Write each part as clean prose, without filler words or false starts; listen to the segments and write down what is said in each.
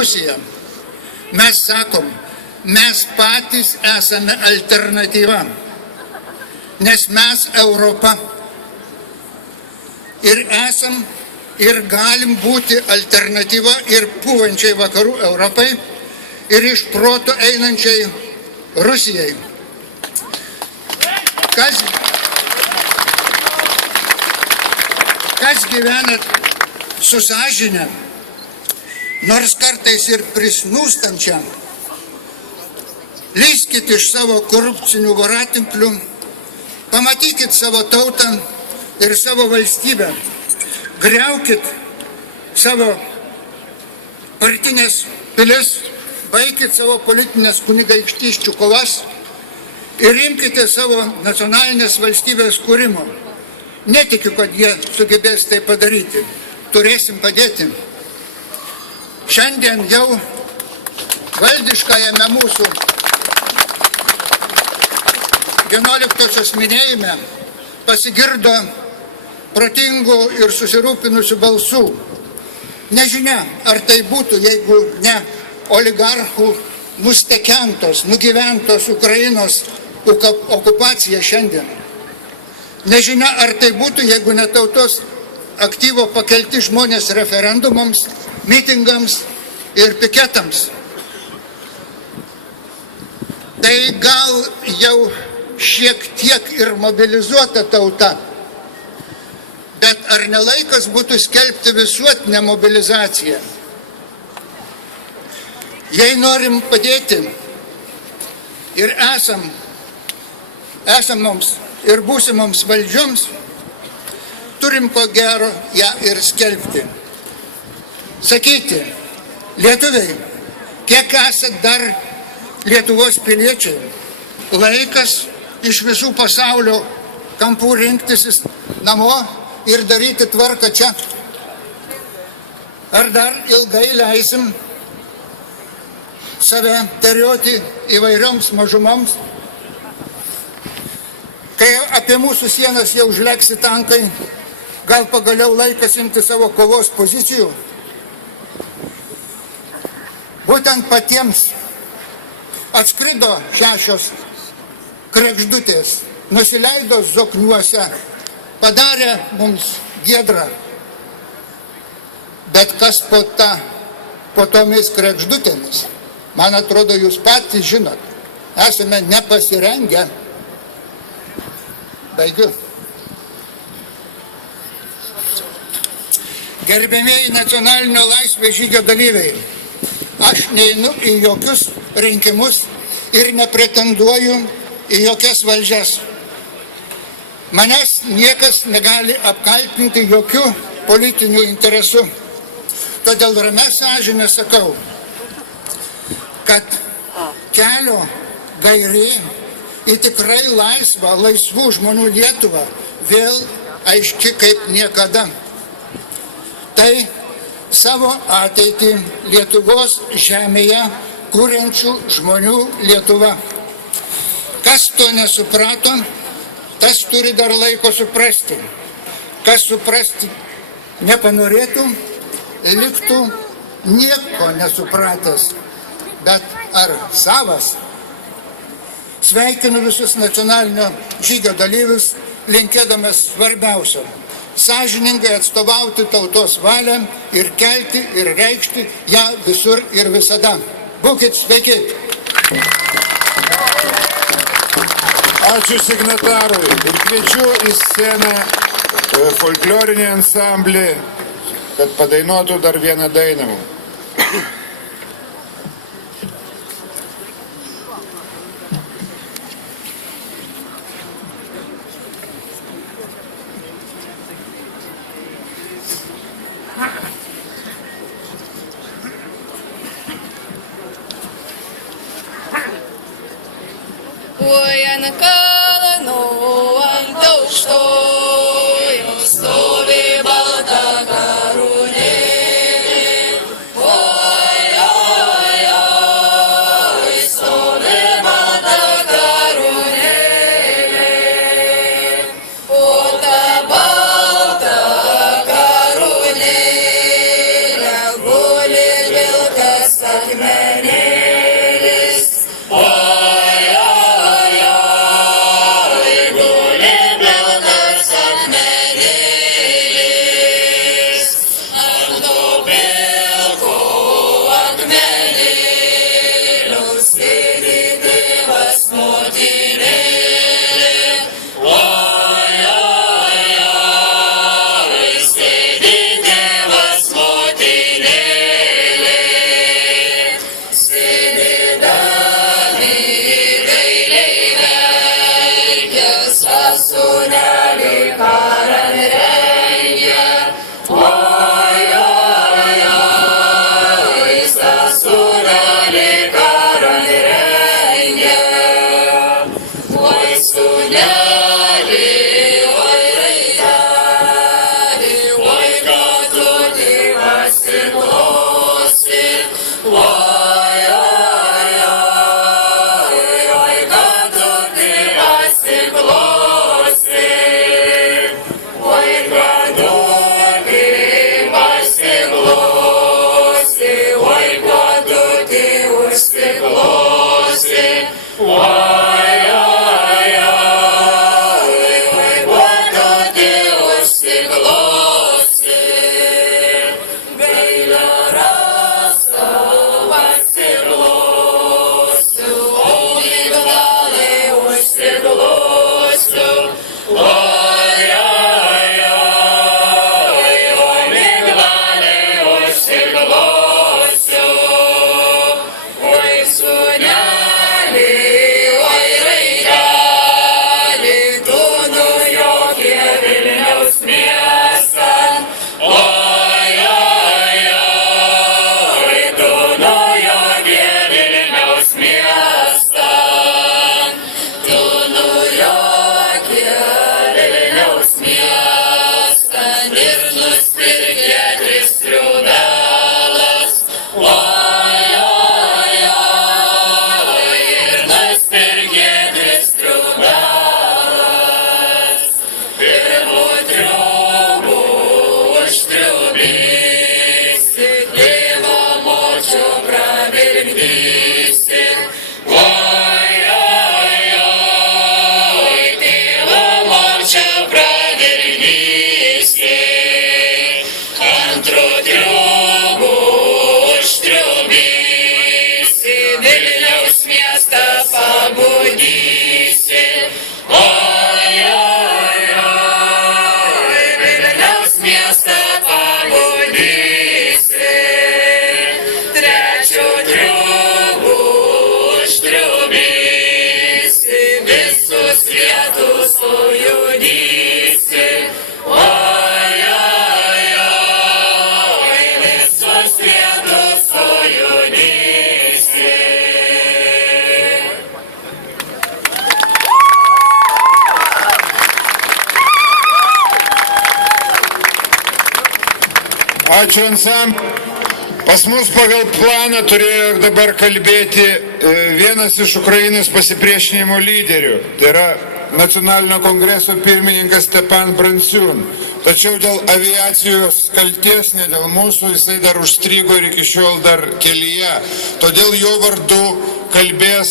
Rusija. Mes sakom, mes patys esame alternatyva, nes mes Europa ir esam ir galim būti alternatyva ir pūvančiai vakarų Europai ir iš proto einančiai Rusijai. Kas gyvenat su sąžine, nors kartais ir prisnūstančia, leiskit iš savo korupcinių voratinklių, pamatykit savo tautą ir savo valstybę, griaukit savo partinės pilis, baikit savo politinės kunigaikštysčių kovas ir imkite savo nacionalinės valstybės kūrimo. Netikiu, kad jie sugebės tai padaryti. Turėsim padėti. Šiandien jau valdiškajame mūsų 11-osios minėjime pasigirdo protingų ir susirūpinusių balsų. Nežinia, ar tai būtų, jeigu ne oligarchų nustekentos, nugyventos Ukrainos okupacija šiandien. Nežinia, ar tai būtų, jeigu ne tautos aktyvo pakelti žmonės referendumams, mitingams ir piketams. Tai gal jau šiek tiek ir mobilizuota tauta, bet ar ne laikas būtų skelbti visuotinę mobilizaciją? Jei norim padėti ir esamoms ir būsimoms valdžioms, turim ko gero ją ir skelbti. Sakyti, lietuviai, kiek esat dar Lietuvos piliečiai, laikas iš visų pasaulio kampų rinktis namo ir daryti tvarką čia. Ar dar ilgai leisim save terioti įvairioms mažumoms? Kai apie mūsų sienas jau užleksi tankai, gal pagaliau laikas imti savo kovos pozicijų? Būtent patiems atskrido 6 kregždutės, nusileido Zokniuose, padarė mums giedrą. Bet kas po tomis kregždutėmis, man atrodo, jūs patys žinot, esame nepasirengę. Baigiu. Gerbėmieji nacionalinio laisvės žygio dalyviai, aš neinu į jokius rinkimus ir nepretenduoju į jokias valdžias. Manęs niekas negali apkaltinti jokių politinių interesų. Todėl ramia sąžine sakau, kad kelio gairė į tikrai laisvų žmonių Lietuvą vėl aiški kaip niekada. Tai savo ateitį Lietuvos žemėje kuriančių žmonių Lietuva. Kas to nesuprato, tas turi dar laiko suprasti. Kas suprasti nepanorėtų, liktų nieko nesupratęs, bet ar savas. Sveikinu visus nacionalinio žygio dalyvius, linkėdamas svarbiausio – sąžiningai atstovauti tautos valią ir kelti ir reikšti ją visur ir visada. Būkit sveiki. Ačiū signatarui ir kviečiu į sceną folklorinį ansamblį, kad padainuotų dar vieną dainą. Oi, ant kalno, ant aukštojo stovi balta karūnėlė. Oi, oi, oi, stovi balta karūnėlė. O ta balta karūnėlė guli vilkas Ой, ой, ой, ой, като ти масиглоси. Ой, като ти масиглоси. Ой, като ти устиглоси. Ой, ой, ой, ой, като ти устиглоси. Бейла раста масиглосу. Умигдали устиглосу. Ой, ой, ой, ой, мигдали устиглосу. Ой, суняли, ой, рейдали, тонують я Вільнюс міста. Ой, ой, ой, тонують я Вільнюс міста. Тонують я Вільнюс міста, нирнусь перед струдалась. Ой, ой, ой, нирнусь перед струдалась. Перву трубу штрубиси, его мочу провернися. Ой, ой, ой, ты его мочу провернися. Антру трубу штрубиси, Вільнюс место побудися. Ой, ой, ой, Вільнюс место побудися. Трячу трубу штрубиси, вису святу свою діси. Ой, ой, ой, вису святу свою діси. Ačiū ansambl. Pas mus pagal planą turėjo dabar kalbėti vienas iš Ukrainos pasipriešinimo lyderių. Tai yra Nacionalinio kongreso pirmininkas Stepan Branciun. Tačiau dėl aviacijos kalties, ne dėl mūsų, jisai dar užstrigo ir iki šiol dar kelyje. Todėl jo vardu kalbės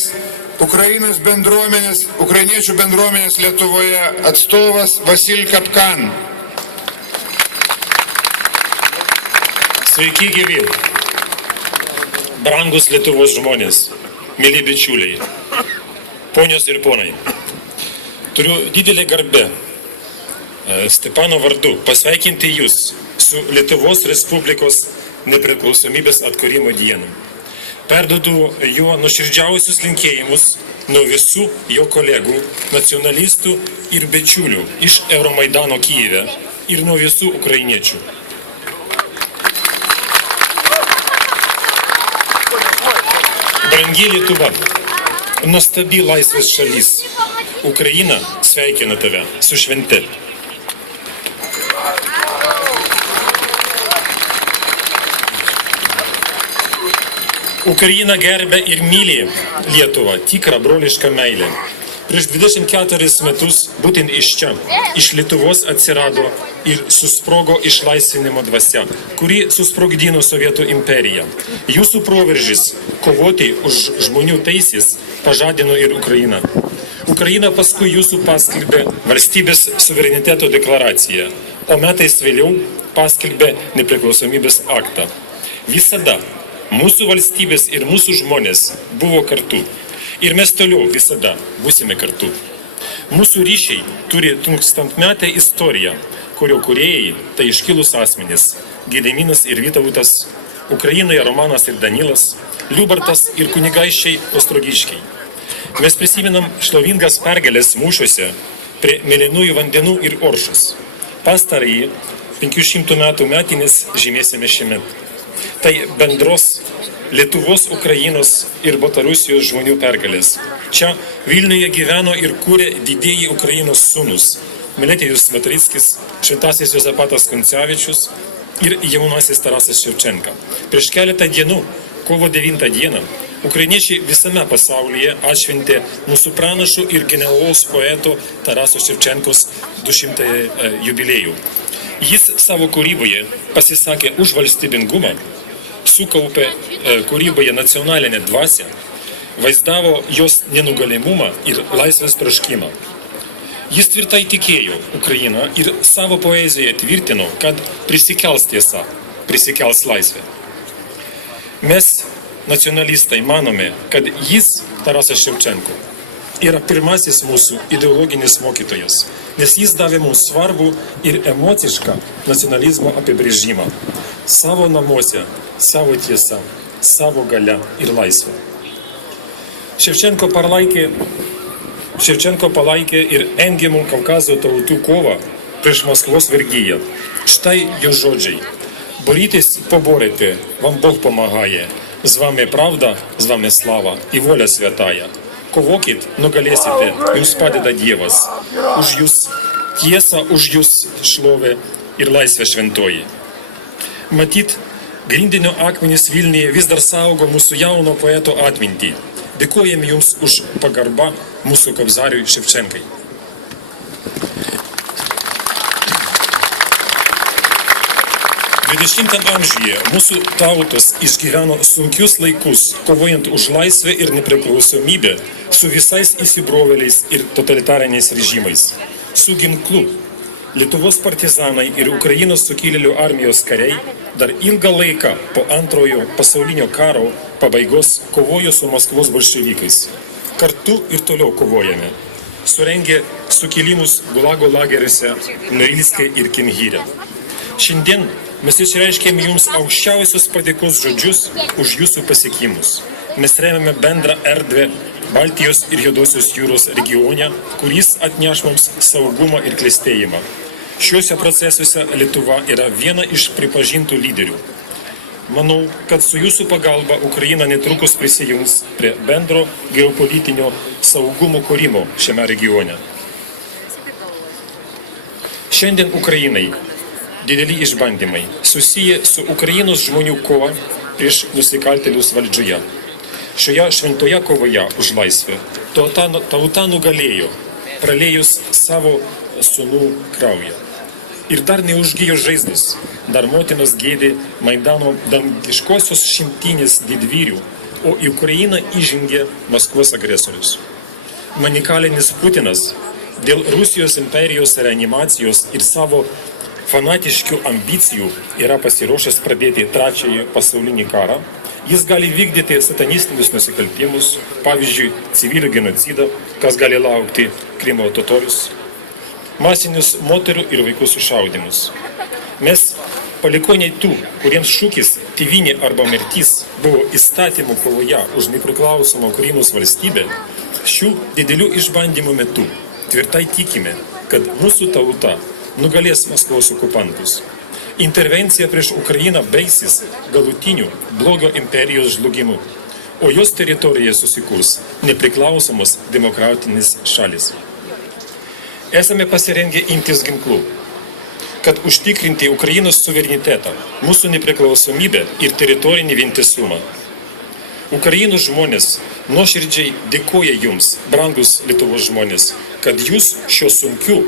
ukrainiečių bendruomenės Lietuvoje atstovas Vasil Kapkan. Sveiki gyvi, brangus Lietuvos žmonės, mėly bičiuliai, ponios ir ponai. Turiu didelę garbę Stepano vardu pasveikinti Jūs su Lietuvos Respublikos nepriklausomybės atkūrimo diena. Perduodu jo nuoširdžiausius linkėjimus nuo visų jo kolegų, nacionalistų ir bičiulių iš Euromaidano Kyjive ir nuo visų ukrainiečių. Brangi Lietuva, nuostabi laisvės šalis. Ukraina sveikina tave su švente. Ukraina gerbia ir myli Lietuvą, tikrą brolišką meilę. Prieš 24 metus būtent iš čia, iš Lietuvos atsirado ir susprogo išlaisvinimo dvasia, kuri susprogdino Sovietų imperiją. Jūsų proveržis kovoti už žmonių teisės pažadino ir Ukrainą. Ukraina paskui jūsų paskelbė valstybės suvereniteto deklaraciją, o metais vėliau paskelbė nepriklausomybės aktą. Visada mūsų valstybės ir mūsų žmonės buvo kartu. Ir mes toliau visada būsime kartu. Mūsų ryšiai turi tūkstantmetę istoriją, kurio kūrėjai tai iškilūs asmenys – Gediminas ir Vytautas, Ukrainoje Romanas ir Danilas, Liubartas ir kunigaikščiai Ostrogiškiai. Mes prisimenam šlovingas pergalės mūšiuose prie Mėlynųjų vandenų ir Oršos. Pastarąjį 500 metų metinės žymėsime šiemet. Tai bendros Lietuvos, Ukrainos ir Baltarusijos žmonių pergalės. Čia Vilniuje gyveno ir kūrė didieji Ukrainos sūnus – Miletijus Matrickis, Šventasis Juozapatas Kuncevičius ir jaunasis Tarasas Ševčenka. Prieš keletą dienų Kovo 9 dieną ukrainiečiai visame pasaulyje atšventė mūsų pranašo ir genialaus poeto Taraso Ševčenkos 200 jubiliejų. Jis savo kūryboje pasisakė už valstybingumą, sukaupė kūryboje nacionalinę dvasią, vaizdavo jos nenugalimumą ir laisvės troškimą. Jis tvirtai tikėjo Ukrainą ir savo poezijoje tvirtino, kad prisikels tiesa, prisikels laisvė. Mes, nacionalistai, manome, kad jis, Tarasas Ševčenko, yra pirmasis mūsų ideologinis mokytojas, nes jis davė mums svarbų ir emocišką nacionalizmo apibrėžimą. Savo namuose, savo tiesa, savo galia ir laisvė. Ševčenko palaikė ir engiamų Kaukazo tautų kovą prieš Maskvos vergiją. Štai jo žodžiai. Борітесь, поборете, вам Бог помагає. З вами правда, з вами слава і воля святая. Kovokit, nugalėsite, jums padeda Dievas. Už jūs tiesa, už jūs šlovė ir laisvė šventoji. Matyt, grindinio akmenys Vilniuje vis dar saugo mūsų jauno poeto atmintį. Dėkojame jums už pagarbą mūsų Kobzariui Ševčenkai. XX amžiuje mūsų tautos išgyveno sunkius laikus, kovojant už laisvę ir nepriklausomybę su visais įsibrovėliais ir totalitariniais režimais. Su ginklu Lietuvos partizanai ir Ukrainos sukilėlių armijos kariai dar ilgą laiką po antrojo pasaulinio karo pabaigos kovojo su Maskvos bolševikais. Kartu ir toliau kovojame. Surengė sukilimus Gulago lageriuose Norilske ir Kimgyre. Šiandien mes išreiškėme jums aukščiausius padėkos žodžius už jūsų pasiekimus. Mes remiame bendrą erdvę Baltijos ir Juodosios jūros regione, kuris atneš mums saugumą ir klestėjimą. Šiuose procesuose Lietuva yra viena iš pripažintų lyderių. Manau, kad su jūsų pagalba Ukraina netrukus prisijungs prie bendro geopolitinio saugumo kūrimo šiame regione. Šiandien Ukrainai dideli išbandymai susiję su Ukrainos žmonių kova prieš nusikaltėlius valdžioje. Šioje šventoje kovoje už laisvę tauta nugalėjo, praliejus savo sūnų kraują. Ir dar neužgijo žaizdos, dar motinos gėdė Maidano dangiškosios šimtinės didvyrių, o į Ukrainą įžengė Maskvos agresorius. Manikalinis Putinas dėl Rusijos imperijos reanimacijos ir savo fanatiškių ambicijų yra pasiruošęs pradėti trečiąjį pasaulinį karą. Jis gali vykdyti satanistinius nusikaltimus, pavyzdžiui, civilių genocidą, kas gali laukti Krymo totorius, masinius moterų ir vaikų sušaudymus. Mes, palikoniai tų, kuriems šūkis tėvynė arba mirtis buvo įstatymų kovoje už nepriklausomą Ukrainos valstybę, šių didelių išbandymų metu tvirtai tikime, kad mūsų tauta nugalės Maskvos okupantus. Intervencija prieš Ukrainą baigsis galutiniu blogio imperijos žlugimu, o jos teritorijoje susikurs nepriklausomos demokratinės šalis. Esame pasirengę imtis ginklų, kad užtikrinti Ukrainos suverenitetą, mūsų nepriklausomybę ir teritorinį vientisumą. Ukrainos žmonės nuoširdžiai dėkoja jums, brangus Lietuvos žmonės, kad jūs šiuo sunkiu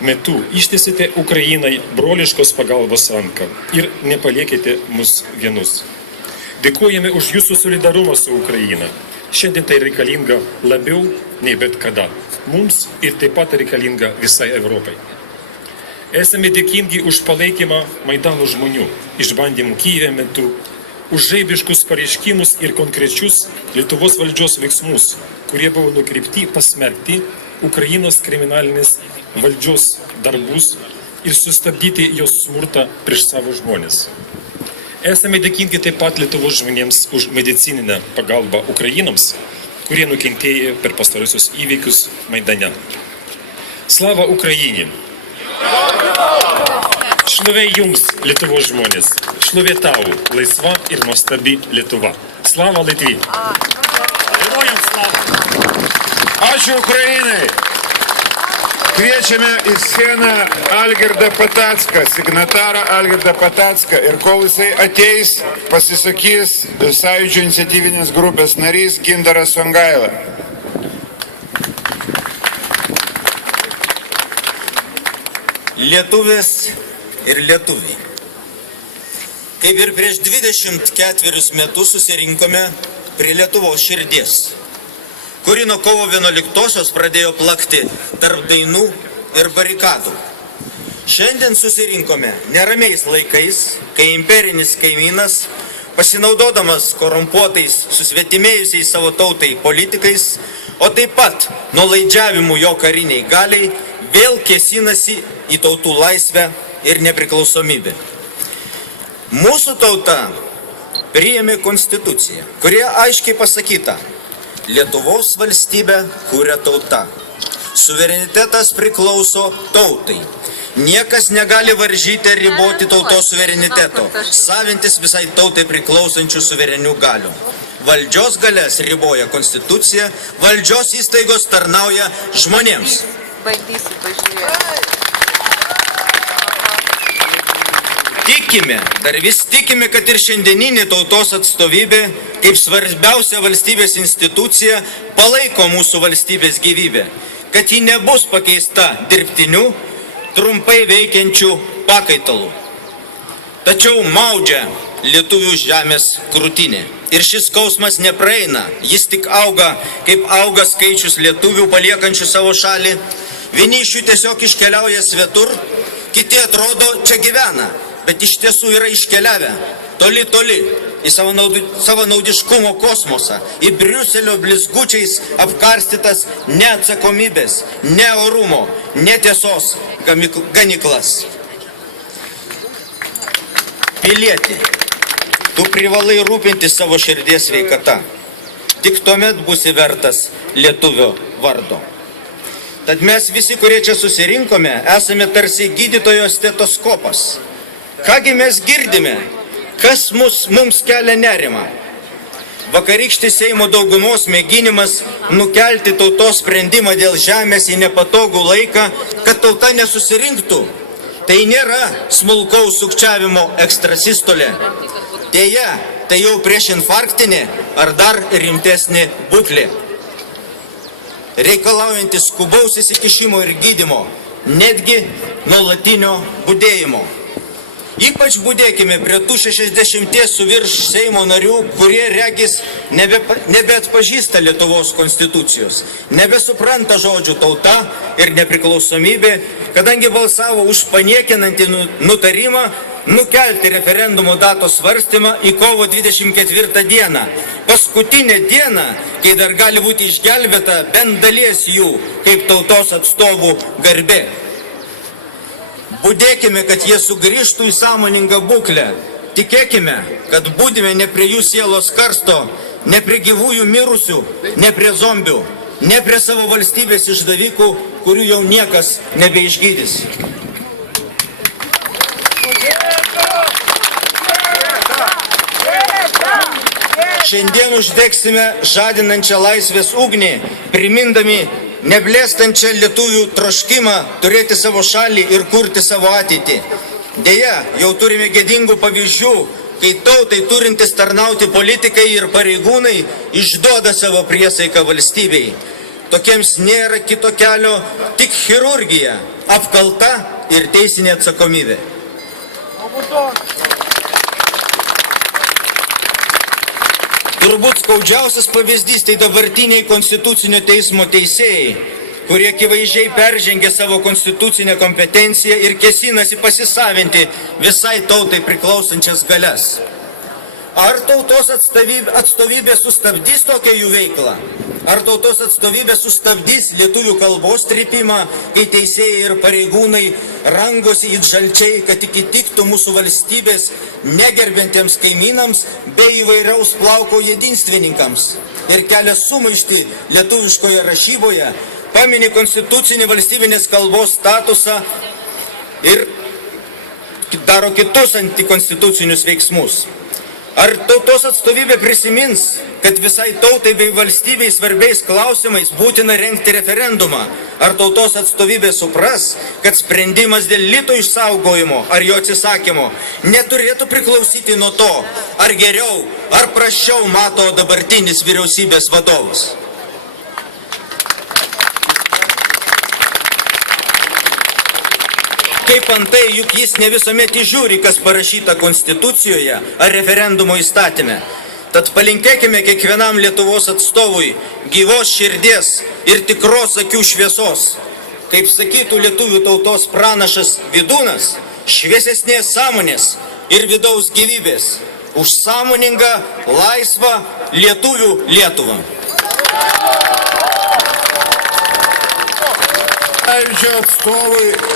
metu ištiesite Ukrainai broliškos pagalbos ranką ir nepaliekite mus vienus. Dėkojame už jūsų solidarumą su Ukraina. Šiandien tai reikalinga labiau nei bet kada. Mums ir taip pat reikalinga visai Europai. Esame dėkingi už palaikymą Maidano žmonių išbandymų Kyjive metu, už žaibiškus pareiškimus ir konkrečius Lietuvos valdžios veiksmus, kurie buvo nukreipti pasmerkti Ukrainos kriminalinės valdžios darbus ir sustabdyti jos smurtą prieš savo žmonės. Esame dėkingi taip pat Lietuvos žmonėms už medicininę pagalbą Ukrainams, kurie nukentėjo per pastarusius įvykius Maidane. Slava Ukrainai! Šlovė jums, Lietuvos žmonės! Šlovė tau, laisva ir nuostabi Lietuva! Slava Lietuvai! Herojams slava! Ačiū Ukrainai! Kviečiame į sceną Algirdą Patacką, signatarą Algirdą Patacką. Ir kol jisai ateis, pasisakys Sąjūdžio iniciatyvinės grupės narys Gintaras Songaila. Lietuvės ir lietuviai. Kaip ir prieš 24 metus susirinkome prie Lietuvos širdies, kuri nuo kovo 11-osios pradėjo plakti tarp dainų ir barikadų. Šiandien susirinkome neramiais laikais, kai imperinis kaimynas, pasinaudodamas korumpuotais, susvetimėjusiais savo tautai politikais, o taip pat nuolaidžiavimu jo kariniai galiai, vėl kėsinasi į tautų laisvę ir nepriklausomybę. Mūsų tauta priėmė konstituciją, kurioje aiškiai pasakyta: Lietuvos valstybę kūrė tauta. Suverenitetas priklauso tautai. Niekas negali varžyti ir riboti tautos suvereniteto, savintis visai tautai priklausančių suverenių galių. Valdžios galias riboja konstitucija, valdžios įstaigos tarnauja žmonėms. Bandysiu pažiūrėti. Tikime, dar vis tikime, kad ir šiandieninė tautos atstovybė, kaip svarbiausia valstybės institucija, palaiko mūsų valstybės gyvybę, kad ji nebus pakeista dirbtiniu, trumpai veikiančių pakaitalų. Tačiau maudžia lietuvių žemės krūtinė. Ir šis skausmas nepraeina, jis tik auga, kaip auga skaičius lietuvių paliekančių savo šalį. Vieni iš jų tiesiog iškeliauja svetur, kiti atrodo čia gyvena, bet iš tiesų yra iškeliavę toli į savanaudiškumo kosmosą, į Briuselio blizgučiais apkarstytas neatsakomybės, neorumo, netiesos ganyklas. Pilietį, tu privalai rūpinti savo širdies sveikata. Tik tuomet būsi vertas lietuvio vardo. Tad mes visi, kurie čia susirinkome, esame tarsi gydytojo stetoskopas. Kągi mes girdime, kas mums kelia nerimą? Vakarykštis Seimo daugumos mėginimas nukelti tautos sprendimą dėl žemės į nepatogų laiką, kad tauta nesusirinktų. Tai nėra smulkaus sukčiavimo ekstrasistolė. Deja, tai jau priešinfarktinė ar dar rimtesnė būklė, reikalaujantis skubaus įsikišimo ir gydymo, netgi nuolatinio budėjimo. Ypač budėkime prie tų 60 su virš Seimo narių, kurie regis nebeatpažįsta Lietuvos konstitucijos, nebesupranta žodžių tauta ir nepriklausomybė, kadangi balsavo už paniekinantį nutarimą nukelti referendumo datos svarstymą į kovo 24 dieną. Paskutinę dieną, kai dar gali būti išgelbėta bent dalies jų, kaip tautos atstovų garbė. Budėkime, kad jie sugrįžtų į sąmoningą būklę. Tikėkime, kad būdime ne prie jų sielos karsto, ne prie gyvųjų mirusių, ne prie zombių, ne prie savo valstybės išdavikų, kurių jau niekas nebeišgydys. Šiandien uždegsime žadinančią laisvės ugnį, primindami neblėstančią lietuvių troškimą turėti savo šalį ir kurti savo ateitį. Deja, jau turime gėdingų pavyzdžių, kai tautai turintis tarnauti politikai ir pareigūnai išduoda savo priesaiką valstybei. Tokiems nėra kito kelio, tik chirurgija, apkalta ir teisinė atsakomybė. Turbūt skaudžiausias pavyzdys tai dabartiniai konstitucinio teismo teisėjai, kurie akivaizdžiai peržengė savo konstitucinę kompetenciją ir kėsinasi pasisavinti visai tautai priklausančias galias. Ar tautos atstovybė sustabdys tokią jų veiklą? Ar tautos atstovybė sustabdys lietuvių kalbos trypimą, kai teisėjai ir pareigūnai rangosi it žalčiai, kad tik įtiktų mūsų valstybės negerbiantiems kaimynams bei įvairiaus plauko jedinstvininkams ir kelia sumaištį lietuviškoje rašyboje, pamini konstitucinį valstybinės kalbos statusą ir daro kitus antikonstitucinius veiksmus? Ar tautos atstovybė prisimins, kad visai tautai bei valstybei svarbiais klausimais būtina rengti referendumą? Ar tautos atstovybė supras, kad sprendimas dėl lito išsaugojimo ar jo atsisakymo neturėtų priklausyti nuo to, ar geriau, ar prasčiau mato dabartinis vyriausybės vadovas? Kaip antai, juk jis ne visuomet įžiūri, kas parašyta Konstitucijoje ar referendumo įstatyme. Tad palinkėkime kiekvienam Lietuvos atstovui gyvos širdies ir tikros akių šviesos. Kaip sakytų lietuvių tautos pranašas Vidūnas, šviesesnės sąmonės ir vidaus gyvybės už sąmoningą, laisvą lietuvių Lietuvą. Sąjūdžio atstovui